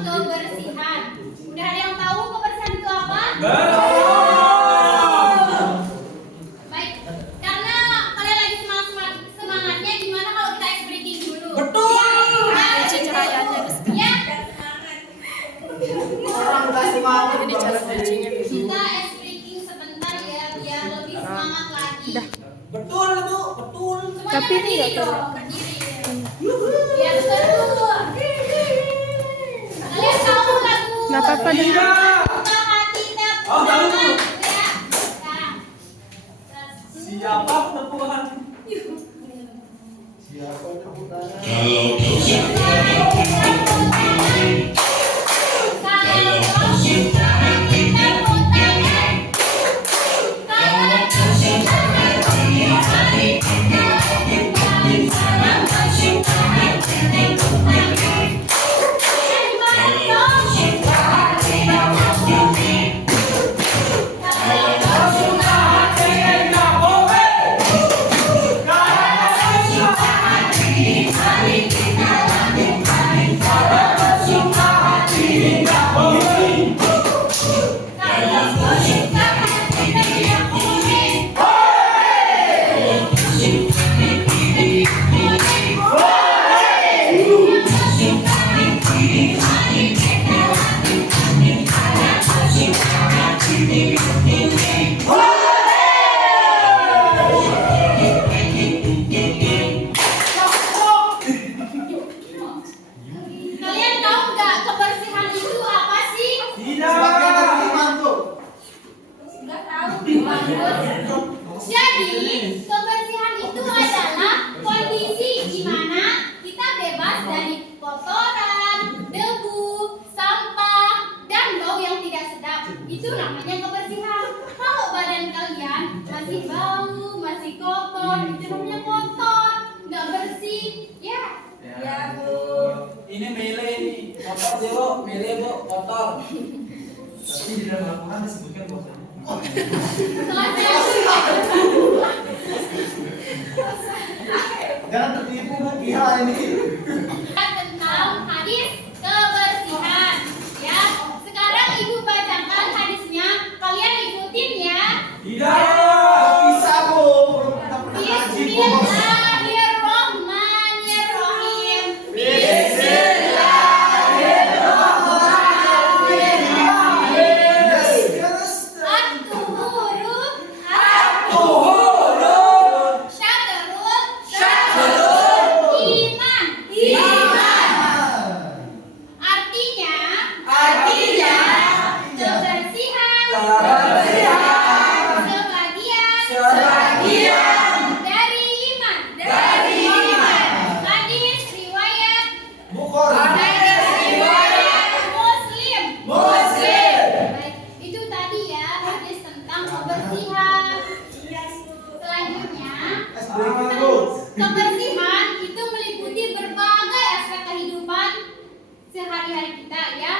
kebersihan. Udah ada yang tahu kebersihan itu apa? Baik, karena kalian lagi semangatnya, gimana kalau kita ice breaking dulu? Betul. Ya. Orang udah semangat. Ini cara kuncinya. Kita ice breaking sebentar ya, biar lebih semangat lagi. Betul Bu, betul. Semuanya Tapi ini berdiri nggak dong, berdiri. Biar seru. Kalian tahu lagu? Nggak apa-apa dengar. Buka hati dan Oh, tahu. ya. Nah, Siapa tepuk hati? Kalau kau suka hati, kalau kau suka hati tepuk tangan. Kalau kau suka hati, kalau kau suka hati tepuk tangan. Kalau kau suka hati tepuk tangan. Kalau kau suka hati Enggak boleh. mari kita lakukan. Kalau kau suka hati, enggak boleh. Kalau kau suka hati teriak boleh. Kalian tahu nggak kebersihan itu apa sih? Tidak. Nggak tahu. Bagus. Jadi kebersihan itu adalah kondisi di mana kita bebas dari kotoran, debu, sampah, dan bau yang tidak sedap. Itu namanya kebersihan. Kalau badan kalian masih bau, masih kotor, itu namanya kotor, nggak bersih. Ya. Ya, Bu. Ini mele ini. Kotor dia Bu, mele Bu, kotor. Tapi di dalam Al-Quran disebutkan bahwasanya. Jangan tertipu Bu, kira ini. Tentang hadis kebersihan. Ya, sekarang Ibu bacakan hadisnya. Kalian ikutin ya. Tidak bisa Bu. Kita pernah haji Bu. Bismillahirrahmanirrahim. At-tuhuru syatrul iman. Artinya sebagian dari iman. Hadis riwayat Muslim. Baik, itu tadi ya hadis tentang kebersihan. Selanjutnya, kebersihan itu meliputi berbagai aspek kehidupan sehari-hari kita ya.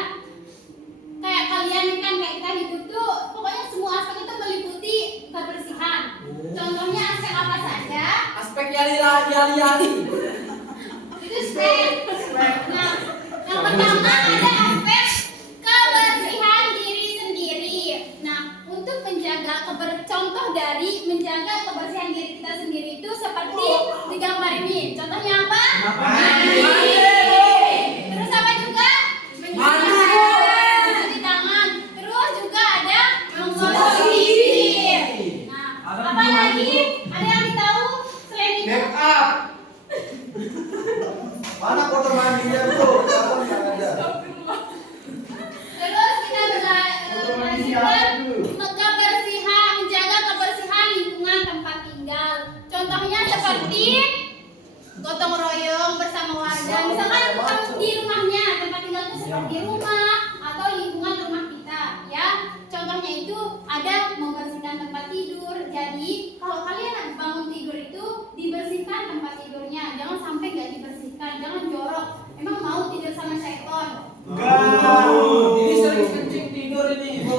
Kayak kalian kan kayak kita hidup tuh, pokoknya semua aspek itu meliputi kebersihan. Contohnya aspek apa saja? Aspek yali-yali. Itu aspek. Nah, yang pertama ada aspek kebersihan diri sendiri. Nah, untuk menjaga contoh dari menjaga kebersihan diri kita sendiri itu seperti di gambar ini. Contohnya apa? Mandi. Terus apa juga? Mandi. Mencuci tangan. Terus juga ada menggosok gigi. Nah, apa lagi? Ada yang tahu selain itu? Make up. Mana kotor mandinya Bu? Kapan nggak ada? Terus kita belajar menjaga kebersihan lingkungan tempat tinggal. Contohnya seperti gotong royong bersama warga. Misalkan di rumahnya tempat tinggal itu seperti rumah atau lingkungan rumah kita, ya. Contohnya itu ada membersihkan tempat tidur. Jadi kalau kalian bangun tidur itu dibersihkan tempat tidurnya. Jangan sampai nggak dibersihkan. Jangan jorok. Emang mau tidur sama seekor? Enggak. Ini sering kencing tidur ini Bu.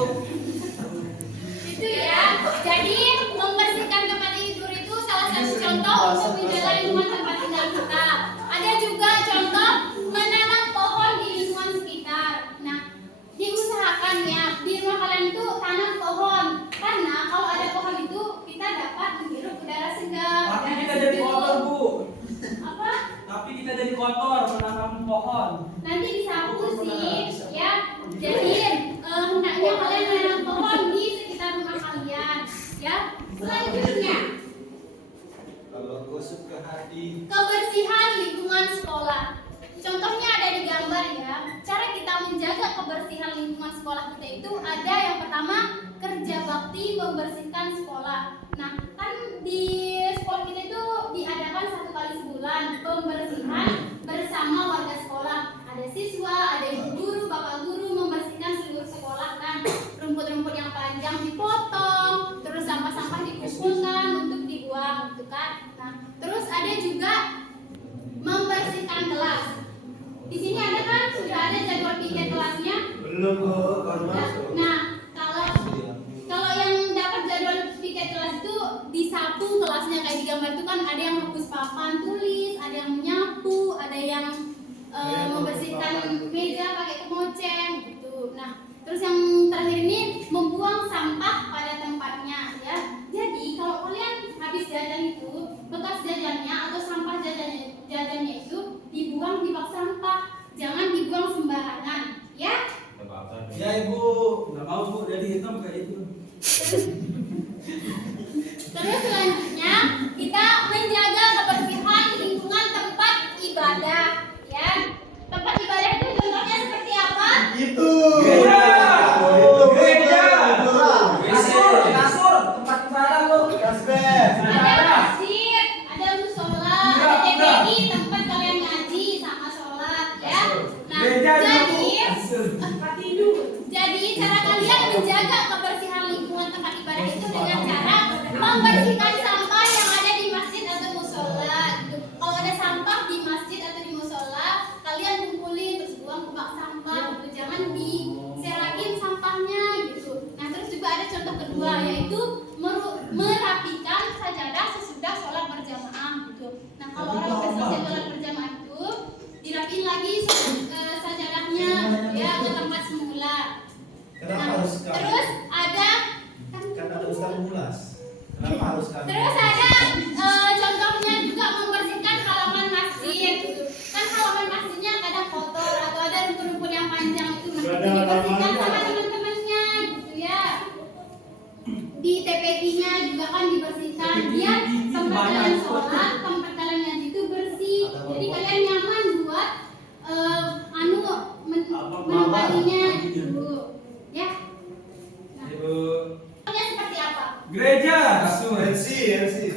Itu ya. Jadi membersihkan tempat tidur itu salah satu contoh untuk menjaga lingkungan tempat tinggal kita. Ada juga contoh menanam pohon di lingkungan sekitar. kotor menanam pohon. Nanti disapu sih, ya. Jadi hendaknya kalian menanam pohon di sekitar rumah kalian, ya. Selanjutnya, Kalau gosip ke hati. kebersihan lingkungan sekolah. Contohnya ada di gambar ya. Cara kita menjaga kebersihan lingkungan sekolah kita itu ada yang pertama kerja bakti membersihkan sekolah. Nah, kan di sekolah kita itu diadakan 1 kali sebulan pembersihan bersama warga sekolah. Ada siswa, ada ibu guru, bapak guru membersihkan seluruh sekolah kan. Rumput-rumput yang panjang dipotong, terus sampah-sampah dikumpulkan untuk dibuang gitu kan. Nah, terus ada juga membersihkan kelas. Di sini ada kan sudah ada jadwal piket kelasnya. Belum kok, baru masuk. Nah, kalau yang dapat jadwal piket kelas itu disapu kelasnya kayak di gambar itu kan ada yang hapus papan tulis, ada yang menyapu, ada yang membersihkan meja pakai kemoceng gitu. Nah, terus yang terakhir ini membuang sampah pada tempatnya ya. Jadi kalau kalian habis jajan itu bekas jajannya atau sampah jajannya itu dibuang di bak sampah, jangan dibuang sembarangan ya. Ya ibu. Nggak mau bu, jadi hitam kayak itu. Terus selanjutnya kita menjaga kebersihan lingkungan tempat ibadah ya. Tempat ibadah itu contohnya seperti apa? Itu. Gereja. Itu Gereja. Kasur. Kasur, tempat ibadah bu. Kasbeh. Ada masjid, ada musola, ada TPI tempat kalian ngaji sama sholat ya. Nah, Gereja jadi kasur. Jadi cara kalian menjaga kebersihan lingkungan tempat ibadah itu dengan cara membersihkan sampah yang ada di masjid atau musola gitu. Kalau ada sampah di masjid atau di musola, kalian kumpulin terus buang ke bak sampah gitu. Jangan diserakin sampahnya gitu. Nah, terus juga ada contoh kedua yaitu merapikan sajadah sesudah sholat berjamaah gitu. Nah, kalau orang udah selesai sholat berjamaah itu dirapiin lagi sajadahnya ya ke tempat semula. Kenapa harus kami? Terus ada Kan ada Ustaz Mulas. Kenapa harus kami? terus ada contohnya juga membersihkan halaman masjid gitu. Kan halaman masjidnya kadang kotor atau ada rumput-rumput yang panjang itu dibersihkan sama teman-temannya gitu ya. Di TPI-nya juga kan dibersihkan biar tempat kalian sholat, tempat kalian ngaji itu bersih. Jadi kalian nyaman buat menempatinya gitu. Ya. Nah, contohnya seperti apa? Gereja. Kasur. LC.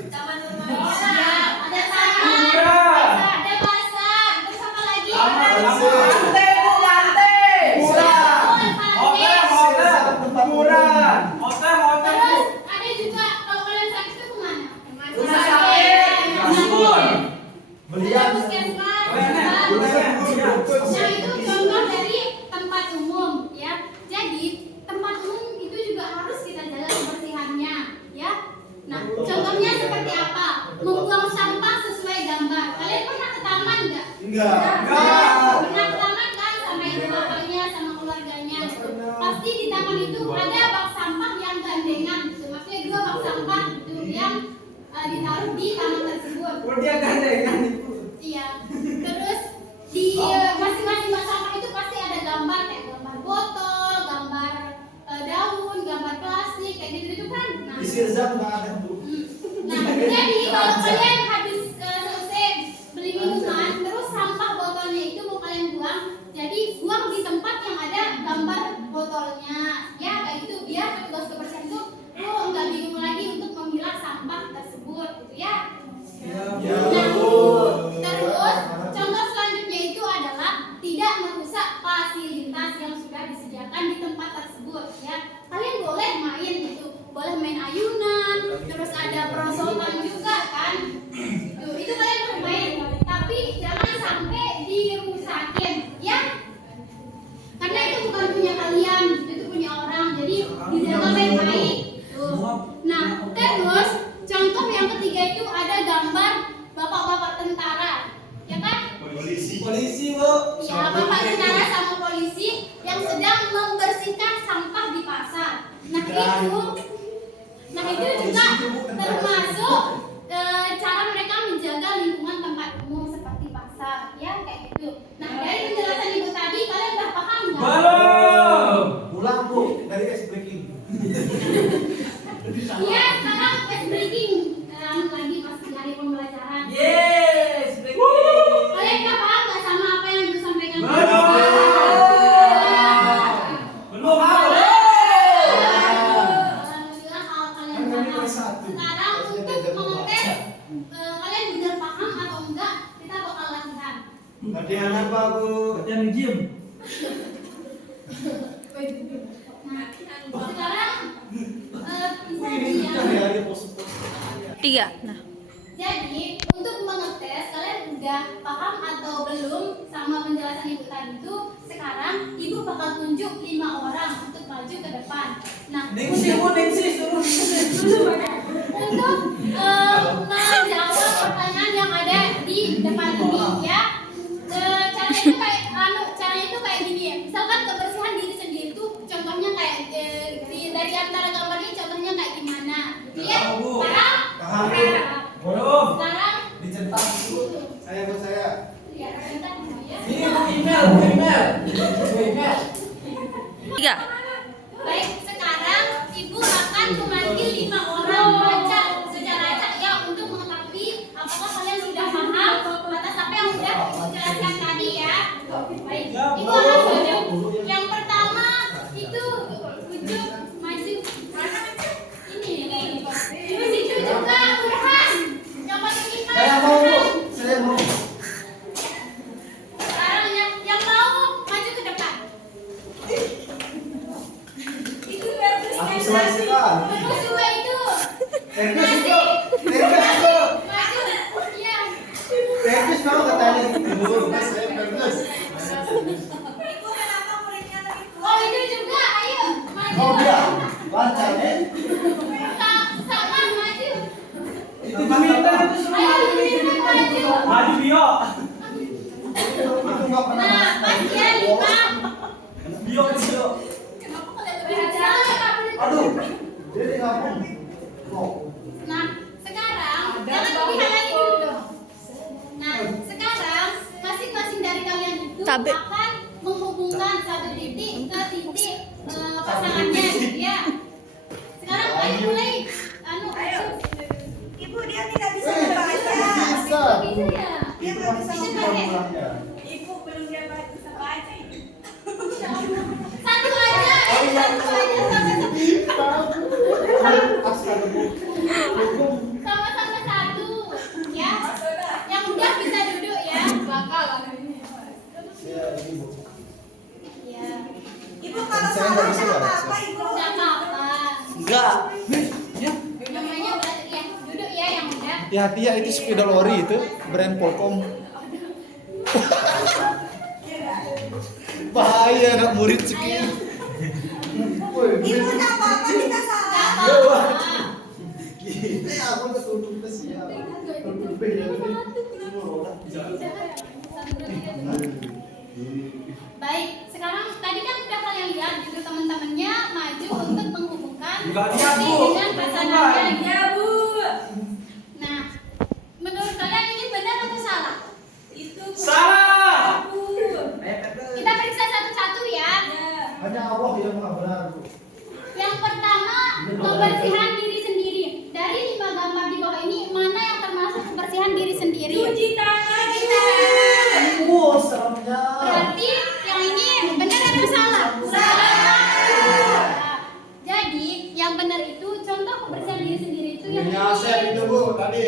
Taman Bermain. Ada taman. Kuburan. Ada pasar. Terus apa lagi? Kuburan. Hotel Terus bu. ada juga kalau kalian sakit itu kemana? Rumah sakit. Kasur. Ada puskesmas. Nah, itu contoh dari tempat umum ya. Jadi tempat umum itu juga harus kita jaga kebersihannya ya. Nah, contohnya seperti apa? Membuang sampah sesuai gambar. Kalian pernah ke taman nggak? Enggak. Pernah ke taman kan sama ibu bapaknya sama keluarganya gitu. Pasti di taman itu ada bak sampah yang gandengan gitu. Maksudnya 2 bak sampah gitu yang ditaruh di taman tersebut. Oh dia gandengan itu. Iya. Terus di masing-masing bak sampah itu pasti ada gambar kayak gambar botol, gambar daun, gambar plastik kayak gitu kan. Nah, Di Sirzam nggak ada bu. Nah, jadi kalau kalian habis selesai beli minuman, terus sampah botolnya itu mau kalian buang, jadi buang di tempat yang ada gambar botolnya. Ya, kayak gitu biar petugas kebersihan itu nggak bingung lagi untuk memilah sampah tersebut, gitu ya. Ya. Terus contoh selanjutnya itu adalah tidak merusak fasilitas yang sudah disediakan di tempat tersebut ya. Kalian boleh main gitu, boleh main ayunan, terus ada perosotan juga kan. Itu kalian boleh main, tapi jangan sampai dirusakin ya. Karena itu bukan punya kalian, itu punya orang. Jadi dijaga baik-baik. Nah, terus contoh yang ketiga itu ada gambar bapak-bapak tentara, ya kan? Polisi bu. Ya, bapak tentara sama polisi yang sedang membersihkan sampah di pasar. Nah itu juga termasuk cara mereka menjaga lingkungan tempat umum seperti pasar, ya kayak Latihan apa, Bu? Latihan gym. Nah, sekarang bisa Ini diam. kita hari pos-pos. 3. Nah. Jadi, untuk mengetes kalian udah paham atau belum sama penjelasan ibu tadi itu, sekarang ibu bakal tunjuk 5 orang untuk maju ke depan. Nah, Nengsi, suruh. untuk menjawab pertanyaan yang ada di depan ini ya. Caranya itu kayak gini ya. Misalkan kebersihan diri sendiri itu contohnya kayak dari antara gambar ini contohnya kayak gimana. Gitu ya. Tahu, Bu. Paham? Paham, Bu. Belum. Sekarang Dicetak dulu. Saya buat saya. ya bentar ya. Ini Bu email. 3. Baik, sekarang ibu akan memanggil 5 orang baca secara acak ya untuk mengetahui apakah kalian sudah paham atas apa yang sudah dijelaskan tadi ya. Baik, ibu akan tunjuk. Yang pertama itu ujuk maju. Ini. Terus itu juga Burhan. Yang paling lima. Saya mau, Bu. Burhan. Saya mau. Sekarang yang mau maju ke depan. Aku selain sekali. Terus juga itu. Terus itu. Terus itu. Maju. Iya. Terus mau katanya. Saya terus. Oh itu juga, ayo maju. Oh dia. Baca, eh. Sama maju. Itu diminta itu semua. Ayo ini maju. Maju Bio. Itu nggak pernah. Nah, pas ya 5. Bio. Aduh. Dia di kampung. Oh. Nah, sekarang jangan dilihat lagi dulu dong. Nah, sekarang masing-masing dari kalian itu Cabe. akan menghubungkan satu titik ke titik pasangannya, gitu ya. Sekarang ayo mulai, ayo. Ibu dia tidak bisa Eh, membaca. bisa. Bisa ya. Dia belum bisa Itu membaca. pulangnya. Ibu belum dia bisa baca. Satu aja, satu aja Astaga, Bu. sama-sama satu, ya. Yang udah bisa duduk ya. Bakal Ya, ini, Bu. ya. Ibu kalau Saya salah nggak bisa nggak baca. apa-apa ibu. Enggak apa-apa. Enggak. Namanya berarti ya, duduk ya yang udah. Hati-hati ya, itu sepeda lori itu brand Polkom. Bahaya anak murid segini. Ibu nggak apa-apa kita salah. Enggak apa-apa. Aku ketutup ke siap. Tutup ya. Baik, sekarang tadi kan udah kalian lihat gitu teman-temannya maju untuk menghubungkan Enggak lihat, si Bu. dengan pasangannya. Ya bu. Nah, menurut kalian ini benar atau salah? Itu Bu. Salah. Bu. Kita periksa satu-satu ya. Ya. Hanya Allah yang maha benar, Bu. Yang pertama, kebersihan diri sendiri. Dari 5 gambar di bawah ini, mana yang termasuk kebersihan diri sendiri? Cuci tangan. Ibu, seremnya. Berarti yang ini benar atau salah? Salah. Jadi yang benar itu contoh kebersihan diri sendiri itu yang Punya ini. Asep itu, Bu, tadi.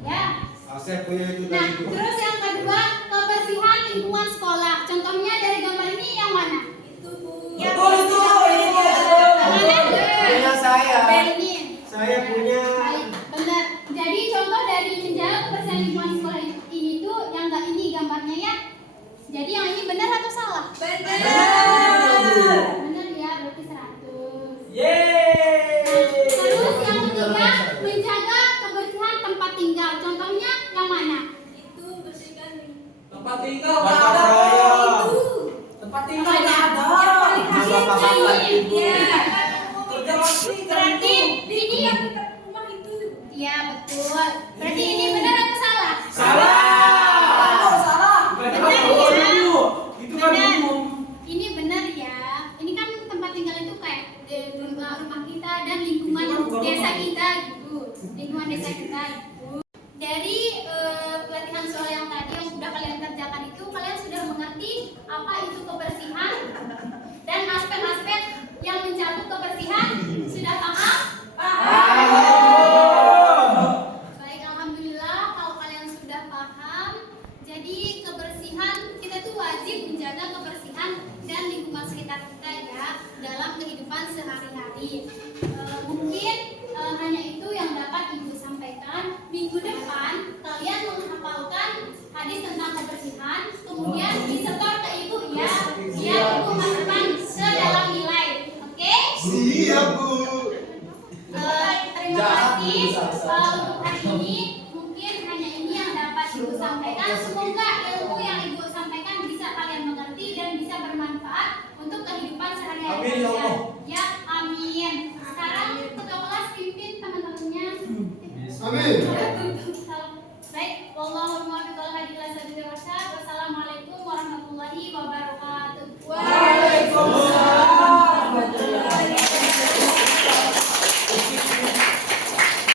Ya. Asep punya itu Nah, tadi, Bu. terus yang kedua kebersihan lingkungan sekolah. Contohnya dari gambar ini yang mana? Itu Bu. Betul itu. Ini dia. Yang mana? Punya saya. Ini. Saya punya. Baik, benar. Jadi contoh dari menjaga kebersihan lingkungan sekolah ini tuh yang enggak ini gambarnya ya. Jadi yang ini benar atau salah? Benar. Benar ya, berarti 100. Yeay. Terus yang ketiga menjaga kebersihan tempat tinggal. Contohnya yang mana? Itu bersihkan. Tempat tinggal Tempat nggak ada. raya. Itu. Tempat tinggal nggak ada. Yang paling Bapak-bapak kecil. ibu. Ya. Kerja pasti Berarti ini Yang dekat rumah itu. ya betul. Berarti ini benar atau salah? Salah. Salah. Berarti Benar kan ya? dulu. Itu kan Benar. umum. Ini benar ya. Ini kan tempat tinggal itu kayak rumah kita dan lingkungan desa kita gitu. Lingkungan desa kita gitu. Dari pelatihan soal yang tadi yang sudah kalian kerjakan itu, kalian sudah mengerti apa itu kebersihan dan aspek-aspek yang mencakup kebersihan. Sudah paham? Baik, alhamdulillah kalau kalian sudah paham. Jadi kebersihan menjaga kebersihan dan lingkungan sekitar kita ya dalam kehidupan sehari-hari. Mungkin hanya itu yang dapat Ibu sampaikan. Minggu depan kalian menghafalkan hadis tentang kebersihan, kemudian disetor ke Ibu ya, biar Ibu masukkan ke dalam nilai. Oke? Siap, Bu. Terima kasih untuk hari ini. Mungkin hanya ini yang dapat Ibu sampaikan. Semoga ilmu yang Ibu sampaikan bisa kalian mengerti dan bisa bermanfaat untuk kehidupan sehari-hari Amin, ya Allah. Ya, amin. Sekarang ketua kelas pimpin teman-temannya. Amin. Baik, wallahul muwaffiq ila aqwamit thoriq. Wassalamualaikum warahmatullahi wabarakatuh.